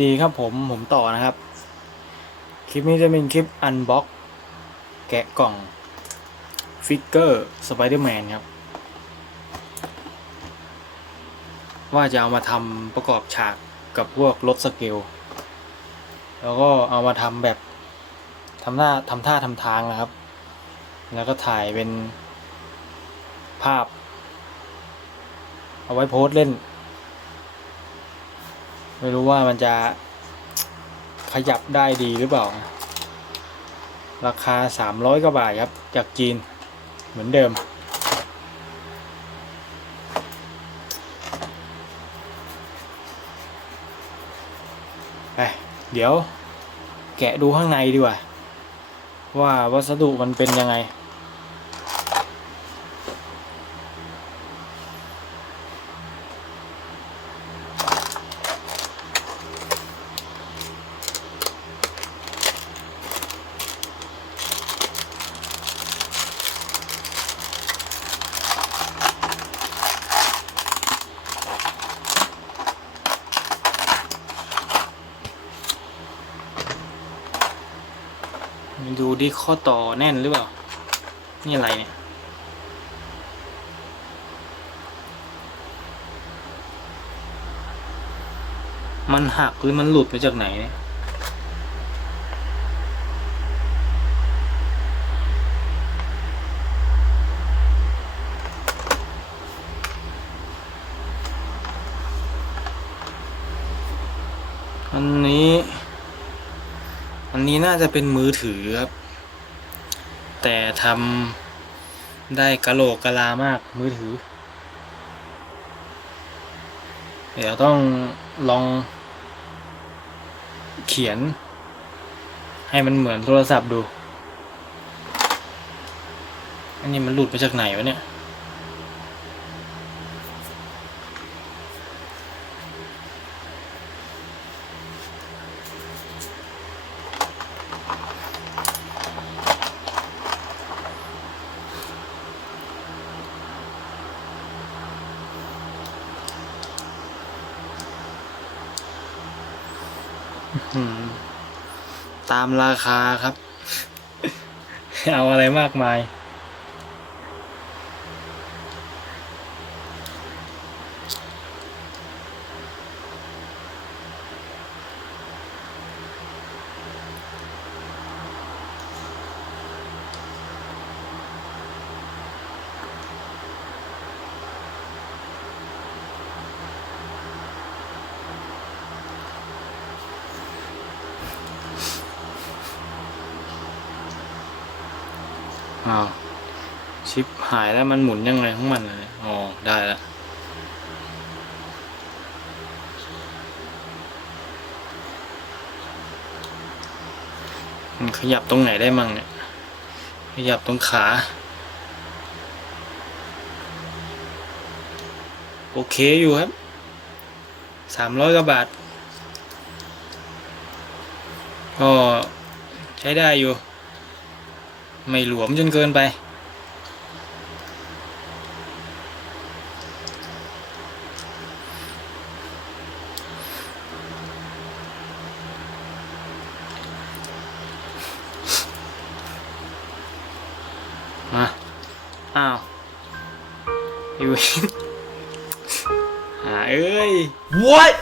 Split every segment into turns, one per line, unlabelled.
สวัสดีครับผมผมต่อนะครับ คลิปนี้จะเป็นคลิปอันบ็อกแกะกล่องฟิกเกอร์สไปเดอร์แมนครับ ว่าจะเอามาทำประกอบฉากกับพวกรถสเกล แล้วก็เอามาทำแบบทำหน้าทำท่าทำทางนะครับ แล้วก็ถ่ายเป็นภาพ เอาไว้โพสต์เล่น ไม่รู้ว่ามันจะขยับได้ดีหรือเปล่า ราคา 300กว่าบาทครับ จากจีนเหมือนเดิม ไป เดี๋ยวแกะดูข้างในดีกว่า ว่าวัสดุมันเป็นยังไง ดิข้อต่อแน่นหรือเปล่า นี่อะไรเนี่ย มันหักหรือมันหลุดมาจากไหนเนี่ยอันนี้ อันนี้น่าจะเป็นมือถือครับ แต่ทำได้กะโหลกกะลามากมือถือ เดี๋ยวต้องลองเขียน ให้มันเหมือนโทรศัพท์ดู อันนี้มันหลุดมาจากไหนวะเนี่ย ตามราคาครับ เอาอะไรมากมาย หายแล้วมันหมุนยังไงของมันเลยอ๋อ ได้แล้ว มันขยับตรงไหนได้มั่งเนี่ย ขยับตรงขา โอเคอยู่ครับ สามร้อยกว่าบาท ก็ใช้ได้อยู่ ไม่หลวมจนเกินไป อยู่หาเอ้ย
What?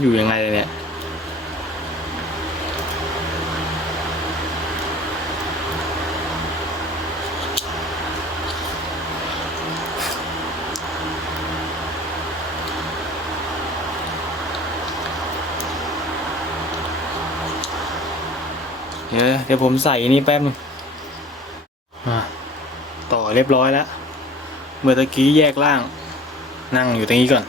อยู่ยังไงเนี่ยเดี๋ยวเดี๋ยวผมใส่นี่แป๊บนึงอะ ต่อเรียบร้อยแล้ว เมื่อตะกี้แยกล่าง นั่งอยู่ตรงนี้ก่อน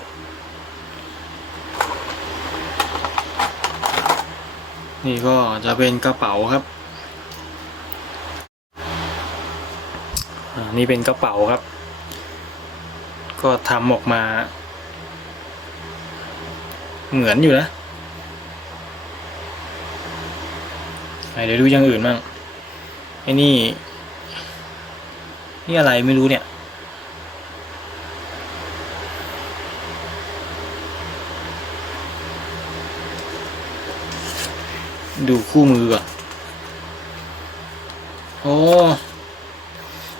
นี่ก็จะเป็นกระเป๋าครับ นี่เป็นกระเป๋าครับ ก็ทำออกมา เหมือนอยู่นะเดี๋ยวดูอย่างอื่นบ้างไอ้นี่ นี่อะไรไม่รู้เนี่ย ดูคู่มือก่อนโอ้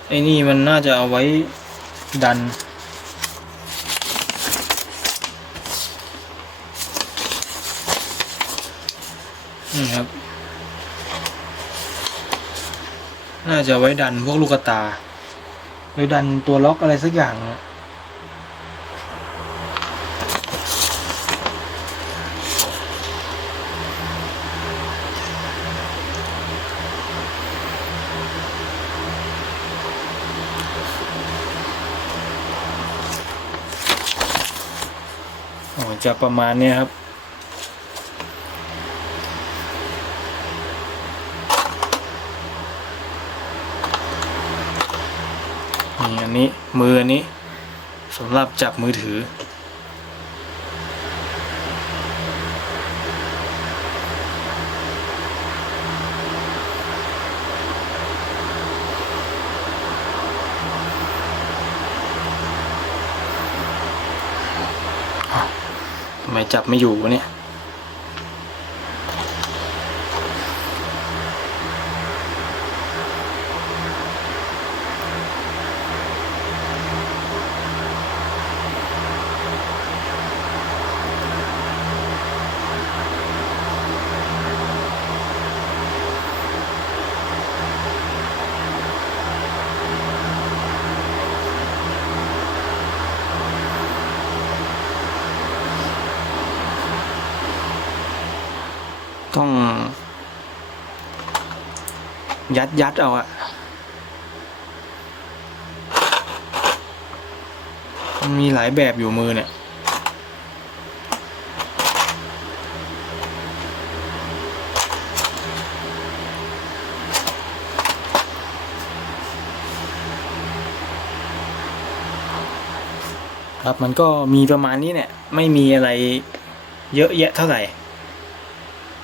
ไอ้นี่มันน่าจะเอาไว้ดัน นี่ครับ น่าจะไว้ดันพวกลูกตา ไว้ดันตัวล็อกอะไรสักอย่างอะโอ้จะประมาณนี้ครับ อันนี้มืออันนี้สำหรับจับมือถือ ทำไมจับไม่อยู่วะเนี่ย ต้อง ยัดยัดเอาอะมันมีหลายแบบอยู่มือเนี่ยครับมันก็มีประมาณนี้เนี่ย ไม่มีอะไรเยอะแยะเท่าไหร่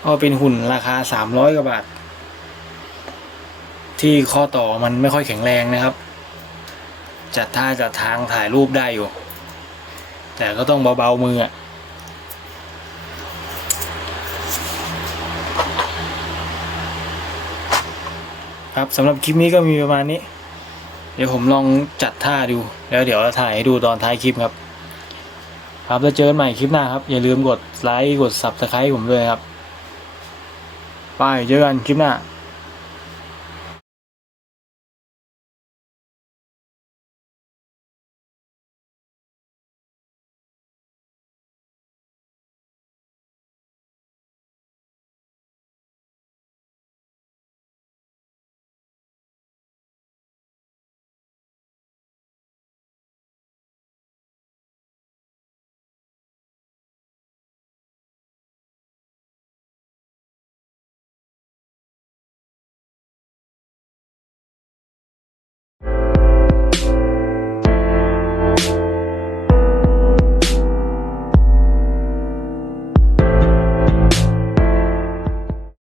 ก็เป็นหุ่นราคาสามร้อยกว่าบาท ที่ข้อต่อมันไม่ค่อยแข็งแรงนะครับ จัดท่าจัดทางถ่ายรูปได้อยู่ แต่ก็ต้องเบาๆมืออะครับสำหรับคลิปนี้ก็มีประมาณนี้ เดี๋ยวผมลองจัดท่าดู แล้วเดี๋ยวถ่ายให้ดูตอนท้ายคลิปครับ ครับแล้วเจอกันใหม่คลิปหน้าครับ อย่าลืมกดไลค์กด subscribe ผมด้วยครับ ไปเจอกันคลิปหน้า